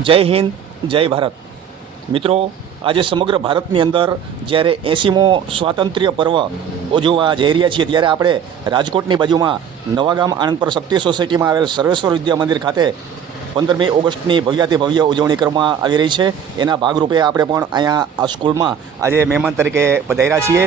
જય હિન્દ, જય ભારત. મિત્રો, આજે સમગ્ર ભારતની અંદર જ્યારે 80મો સ્વાતંત્ર્ય પર્વ ઉજવવા જઈ રહ્યા છીએ ત્યારે આપણે રાજકોટની બાજુમાં નવાગામ આણંદપર શક્તિ સોસાયટીમાં આવેલ સર્વેશ્વર વિદ્યા મંદિર ખાતે 15મી ઓગસ્ટની ભવ્યાતિ ભવ્ય ઉજવણી કરવામાં આવી રહી છે. એના ભાગરૂપે આપણે પણ અહીંયા આ સ્કૂલમાં આજે મહેમાન તરીકે પધાર્યા છીએ.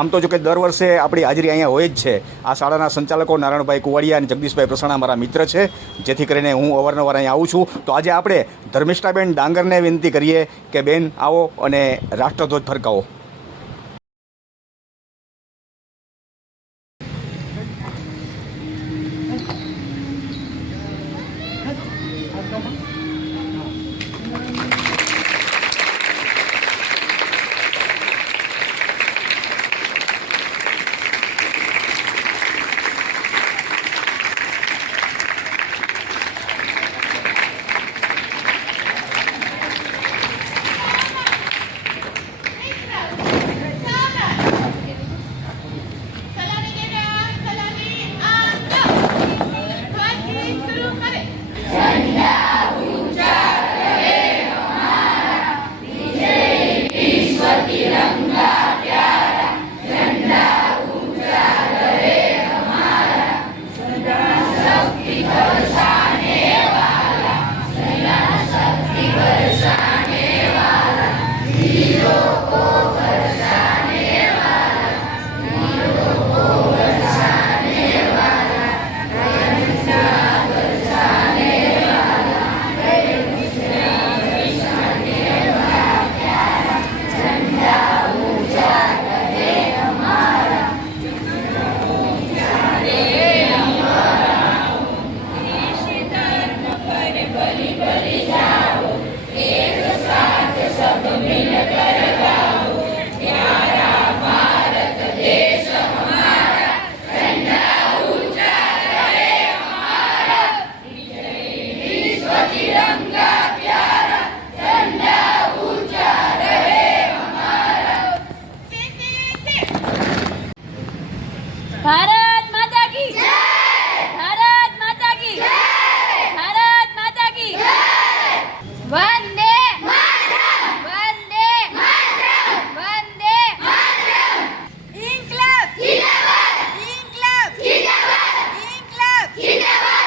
આમ તો જો કે દર વર્ષે આપણી હાજરી અહીંયા હોય જ છે. આ શાળાના સંચાલકો નારાયણભાઈ કુવાડિયા અને જગદીશભાઈ પ્રસાણા મારા મિત્ર છે, જેથી કરીને હું અવારનવાર અહીંયા આવું છું. તો આજે આપણે ધર્મિષ્ઠાબેન ડાંગરને વિનંતી કરીએ કે બેન આવો અને રાષ્ટ્રધ્વજ ફરકાવો. भारत माता की जय, भारत माता की जय, भारत माता की जय. वंदे मातरम, वंदे मातरम, वंदे मातरम. इंकलाब जिंदाबाद, इंकलाब जिंदाबाद, इंकलाब जिंदाबाद.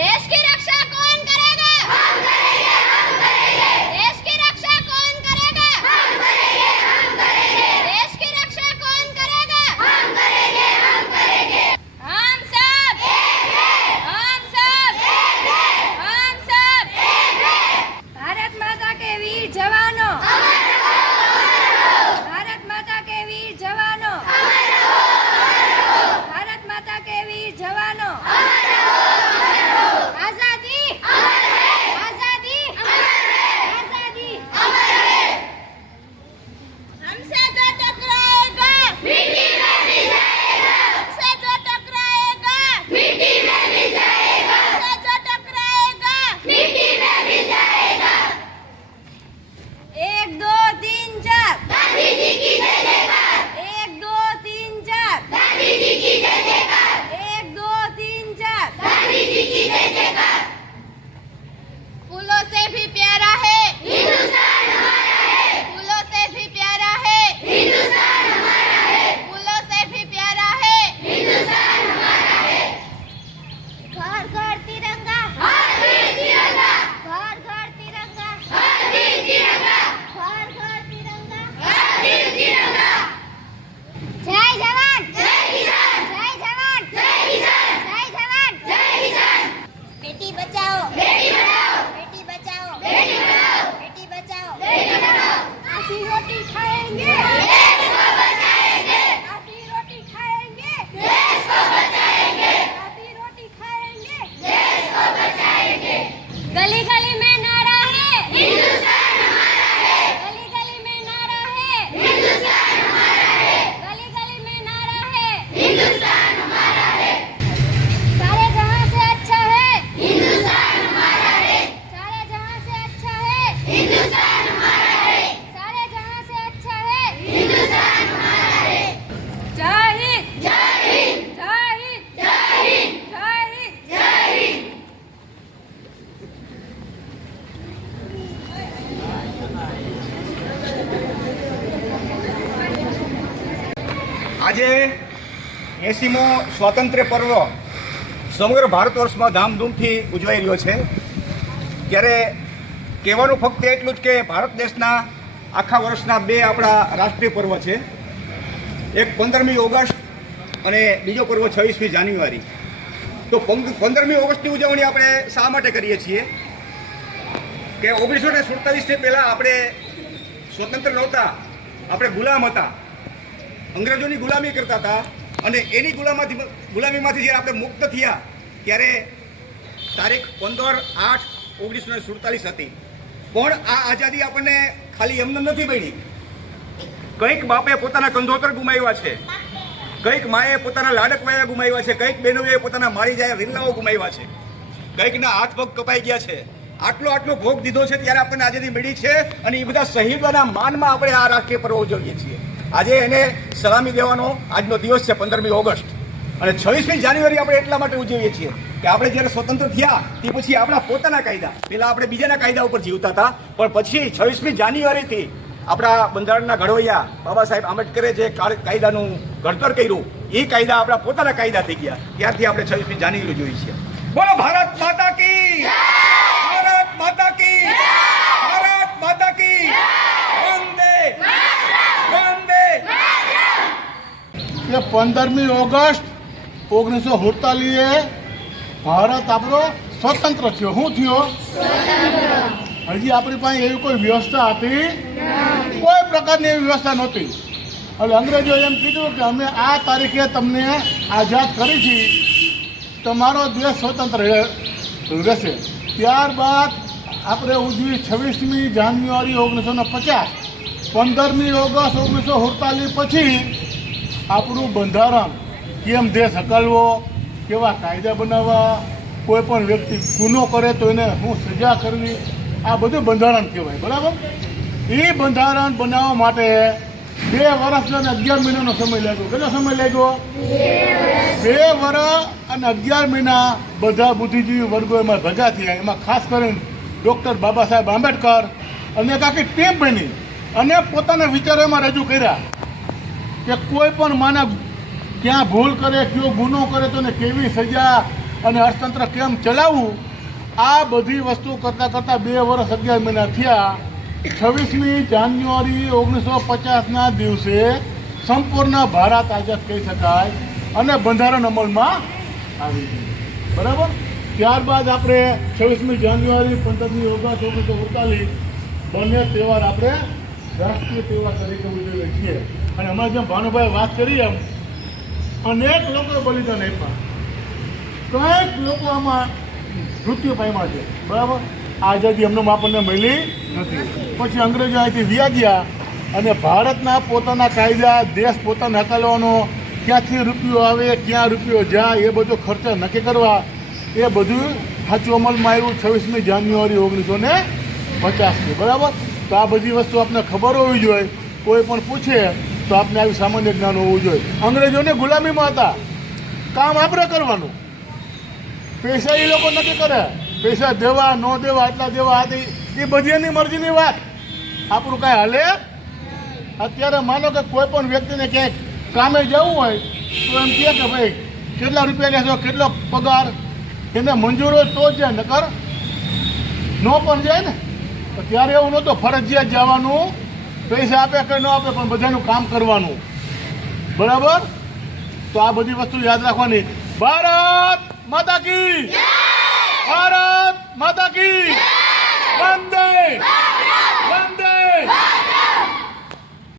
देश की रक्षा कौन करेगा? हम करेंगे, हम करेंगे. देश की रक्षा कौन करेगा? हम करेंगे, हम करेंगे. देश की रक्षा कौन करेगा? हम करेंगे, हम करेंगे. हम सब एक हैं, हम सब एक हैं, हम सब एक हैं. भारत माता के वीर जवानों अमर रहो, अमर रहो. भारत माता के वीर जवानों अमर रहो, अमर रहो. भारत माता के वीर जवानों अमर रहो, अमर रहो. आजादी अमर है, आजादी अमर है, आजादी अमर है. हमसे जो टकराएगा मिट्टी में मिल जाएगा. हमसे जो टकराएगा मिट्टी में मिल जाएगा. हमसे जो टकराएगा मिट्टी में मिल जाएगा. 1 2 3 4 गांधी जी की जय जयकार. 1 2 3 4 गांधी जी की जय जयकार. 1 2 3 4 गांधी जी की जय जयकार. फूलों से भी प्यारा है हिंदुस्तान हमारा है. फूलों से भी प्यारा है हिंदुस्तान हमारा है. फूलों से भी प्यारा है हिंदुस्तान हमारा है. घर घर तिरंगा, हर वीर तिरंगा. घर घर तिरंगा, हर वीर तिरंगा. घर घर तिरंगा, हर वीर तिरंगा. जय जवान, जय किसान. जय जवान, जय किसान. जय जवान, जय किसान. बेटी बचाओ, बेटी पढ़ाओ. बेटी बचाओ, बेटी पढ़ाओ. बेटी बचाओ, बेटी पढ़ाओ. आधी रोटी खाएंगे, देश को बचाएंगे. आधी रोटी खाएंगे, देश को बचाएंगे. आधी रोटी खाएंगे, देश को बचाएंगे. गली गली में नारा है हिंदुस्तान हमारा है. गली गली में नारा है हिंदुस्तान हमारा है. गली गली में नारा है हिंदुस्तान हमारा है. सारे जहां से अच्छा है हिंदुस्तान हमारा है. सारे जहां से अच्छा है हिंदुस्तान हमारा है. सारे जहां से अच्छा है हिंदुस्तान हमारा है. जय हिंद, जय हिंद, जय हिंद, जय हिंद, जय हिंद, जय हिंद. આજે 80મો સ્વાતંત્ર્ય પર્વ સમગ્ર ભારત વર્ષમાં ધામધૂમથી ઉજવાઈ રહ્યો છે. ત્યારે કહેવાનું ફક્ત એટલું જ કે ભારત દેશના આખા વર્ષના બે આપણા રાષ્ટ્રીય પર્વ છે. એક 15મી ઓગસ્ટ અને બીજો પર્વ 26મી જાન્યુઆરી. તો 15મી ઓગસ્ટની ઉજવણી આપણે શા માટે કરીએ છીએ કે 1947 પહેલાં આપણે સ્વતંત્ર નહોતા, આપણે ગુલામ હતા, અંગ્રેજોની ગુલામી કરતા હતા. અને એની ગુલામીમાંથી જ્યારે આપણે મુક્ત થયા ત્યારે તારીખ 15/8/1947 હતી. પણ આ આઝાદી આપણને ખાલી એમને નથી મળી. કંઈક બાપે પોતાના કંધોતર ગુમાવ્યા છે, કંઈક માએ પોતાના લાડકવાયા ગુમાવ્યા છે, કંઈક બહેનોએ પોતાના મારી જાય રીલ્લાઓ ગુમાવ્યા છે, કંઈકના હાથ પગ કપાઈ ગયા છે. આટલો ભોગ દીધો છે ત્યારે આપણને આઝાદી મળી છે. અને એ બધા શહીદોના માનમાં આપણે આ રાષ્ટ્રીય પર્વ ઉજવીએ છીએ. આજે એને સલામી દેવાનો આજનો દિવસ છે 15મી ઓગસ્ટ. અને 26મી જાન્યુઆરી આપણે એટલા માટે ઉજવીએ છીએ કે આપણે જ્યારે સ્વતંત્ર થયા તે પછી આપણા પોતાના કાયદા, પહેલાં આપણે બીજાના કાયદા ઉપર જીવતા હતા, પણ પછી 26મી જાન્યુઆરીથી આપણા બંધારણના ઘડવૈયા બાબા સાહેબ આંબેડકરે જે કાયદાનું ઘડતર કર્યું એ કાયદા આપણા પોતાના કાયદા થઈ ગયા. ત્યારથી આપણે 26મી જાન્યુઆરી જોઈએ છીએ. બોલો ભારત માતા કી, ભારત માતા કી, ભારત માતા કી, વંદે વંદે. કે 15મી ઓગસ્ટ 1948 ભારત આપણો સ્વતંત્ર થયો. શું થયો? હજી આપણી પાસે એવી કોઈ વ્યવસ્થા હતી? કોઈ પ્રકારની એવી વ્યવસ્થા નહોતી. હવે અંગ્રેજોએ એમ કીધું કે અમે આ તારીખે તમને આઝાદ કરી છે, તમારો દેશ સ્વતંત્ર રહેશે. ત્યારબાદ આપણે ઉજવી 26મી જાન્યુઆરી 1950. 15મી ઓગસ્ટ 1948 પછી આપણું બંધારણ, કેમ દેશ હકાલવો, કેવા કાયદા બનાવવા, કોઈ પણ વ્યક્તિ ગુનો કરે તો એને શું સજા કરવી, આ બધું બંધારણ કહેવાય. બરાબર? એ બંધારણ બનાવવા માટે 2 વર્ષ અને 11 મહિનાનો સમય લાગ્યો. કેટલો સમય લાગ્યો? 2 વર્ષ અને 11 મહિના બધા બુદ્ધિજીવી વર્ગો એમાં ભેગા થયા. એમાં ખાસ કરીને ડૉક્ટર બાબા સાહેબ આંબેડકર અને એક આખી ટીમ બની અને પોતાના વિચારો એમાં રજૂ કર્યા કે કોઈ પણ માનવ ક્યાં ભૂલ કરે, કયો ગુનો કરે તો એને કેવી સજા અને અર્થતંત્ર કેમ ચલાવવું, આ બધી વસ્તુ કરતાં 2 વર્ષ 11 મહિના થયા. 26મી જાન્યુઆરી 1950ના દિવસે સંપૂર્ણ ભારત આઝાદ કહી શકાય અને બંધારણ અમલમાં આવી ગયું. બરાબર? ત્યારબાદ આપણે 26મી જાન્યુઆરી 15મી ઓગસ્ટ 1948 બંને તહેવાર આપણે રાષ્ટ્રીય તહેવાર તરીકે ઉજવીએ છીએ. અને હમણાં જેમ ભાનુભાઈ વાત કરી એમ અનેક લોકો બલિદાન આપ્યા, કંઈક લોકો આમાં મૃત્યુ પામ્યા છે. બરાબર? આઝાદી એમનો આપણને મળી નથી. પછી અંગ્રેજો અહીંથી વ્યા ગયા અને ભારતના પોતાના કાયદા, દેશ પોતાને હકાલવાનો, ક્યાંથી રૂપિયો આવે, ક્યાં રૂપિયો જાય, એ બધો ખર્ચા નક્કી કરવા, એ બધું સાચું અમલમાં આવ્યું 26મી જાન્યુઆરી 1950. બરાબર? તો આ બધી વસ્તુ આપણે ખબર હોવી જોઈએ. કોઈ પણ પૂછે તો આપણે આવી સામાન્ય જ્ઞાન હોવું જોઈએ. અંગ્રેજોને ગુલામીમાં હતા, કામ આપણે કરવાનું, પૈસા એ લોકો નક્કી કરે, પૈસા દેવા ન દેવા, આટલા દેવા, આ એ બધી એની મરજીની વાત. આપણું કાંઈ હાલે? અત્યારે માનો કે કોઈ પણ વ્યક્તિને ક્યાંક કામે જવું હોય તો એમ કહે કે ભાઈ કેટલા રૂપિયા લેશો, કેટલો પગાર, એને મંજૂર હોય તો જ જાય, નકર ન પણ જાય ને. તો ત્યારે એવું નહોતું, ફરજિયાત જવાનું, પૈસા આપે કે ન આપે પણ બધાનું કામ કરવાનું. બરાબર? તો આ બધી વસ્તુ યાદ રાખવાની. ભારત માતા કી, ભારત માતા કી.